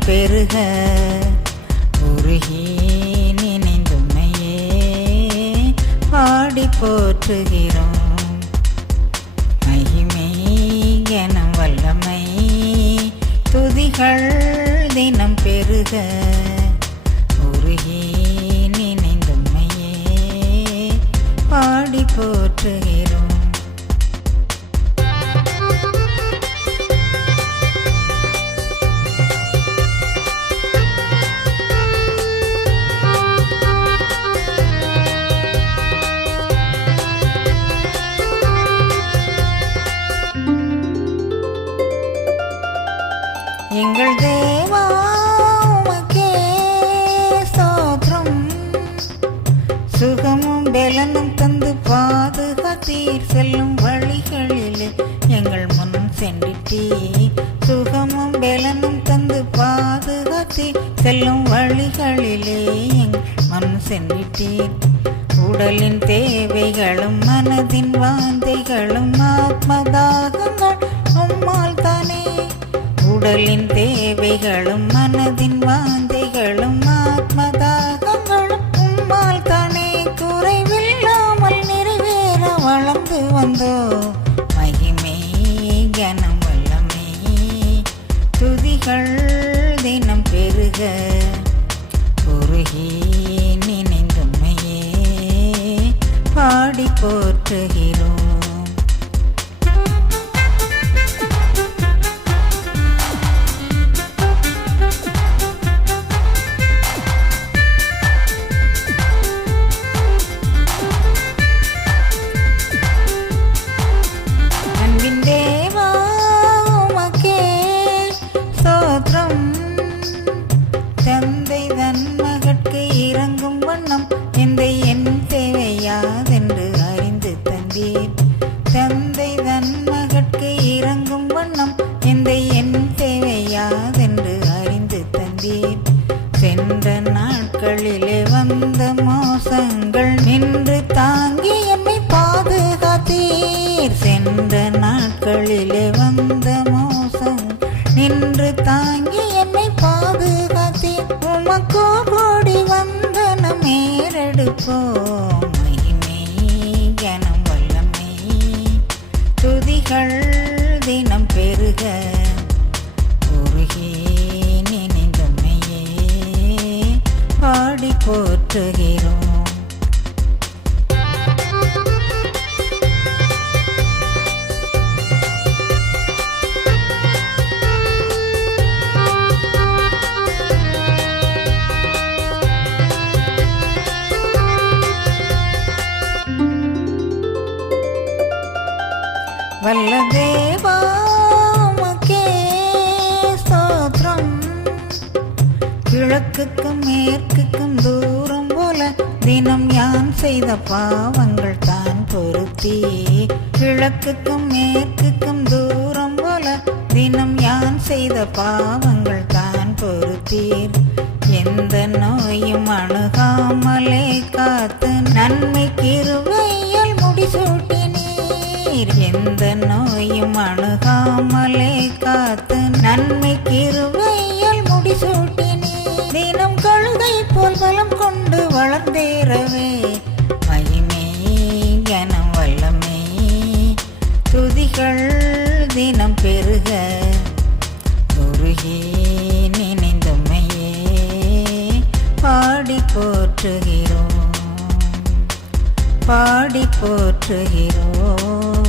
தினம் பெருக உருகி நினைந்துமையே பாடி போற்றுகிறோம். மகிமை கனம் வல்லமை துதிகள் தினம் பெருக உருகி நினைந்துமையே பாடி போற்றுகிறோம். எங்கள் தேவா உமக்கே ஸ்தோத்திரம். சுகமும் பலனும் தந்து பாதுகாத்தீர். செல்லும் வழிகளிலே எங்கள் முன் சென்றிட்டீர். சுகமும் பலனும் தந்து பாதுகாத்தீர். செல்லும் வழிகளிலே எங்கள் முன் சென்றிட்டீர். உடலின் தேவைகளும் மனதின் வாந்தைகளும் ஆத்மதாகங்கள் உம்மால் தானே. உடலின் தேவைகளும் மனதின் வாந்தைகளும் ஆத்மதாகங்களும் உம்மால் தானே. குறைவில்லாமல் நிறைவேற வளர்ந்து வந்தோ. மகிமை கனம் வல்லமை துதிகள் தினம் பெருக உருகி நினைந்துமையே பாடி போற்றுகிறோம். தந்தை தன் மகட்கு இறங்கும் வண்ணம் எந்த என் தேவையாதென்று அறிந்து தந்தீர். தந்தை தன் மகட்கு இறங்கும் வண்ணம் எந்த என் தேவையாதென்று அறிந்து தந்தீர். சென்ற நாட்களிலே வந்த மோசங்கள் நின்று தாங்கி எம்மை பாதுகாத்தீர். சென்ற நாட்களிலே வந்த மோசங்கள் நின்று தாங்கி எம்மை பாதுகாத்தீர். உமக்கோ கூடி வந்தனம் ஏறெடுப்போம். மகிமை கனம் வல்லமை துதிகள் தினம் பெருக உருகி நினைந்துமையே பாடி போற்றுகிறோம். வல்ல தேவா உமக்கே ஸ்தோத்திரம். கிழக்குக்கும் மேற்குக்கும் தூரம் போல தினம் யான் செய்த பாவங்கள் தான் பொருத்தி. கிழக்குக்கும் மேற்குக்கும் தூரம் போல தினம் யான் செய்த பாவங்கள் தான் பொருத்தீர். எந்த நோயும் அணுகாமலே காத்து நன்மை கிருபையால் முடிசூட்டினீர். எந்த நோயும் அணுகாமலே காத்து நன்மை கிருபையால் முடிசூட்டினீர். தினம் கழுதை போல் பலம் கொண்டு வளர்ந்தேறவே மகிமை கனம் வல்லமை துதிகள் தினம் பெருக உருகி நினைந்துமையே பாடி போற்றுகிறோம். பாடி போற்றுகிறோம்.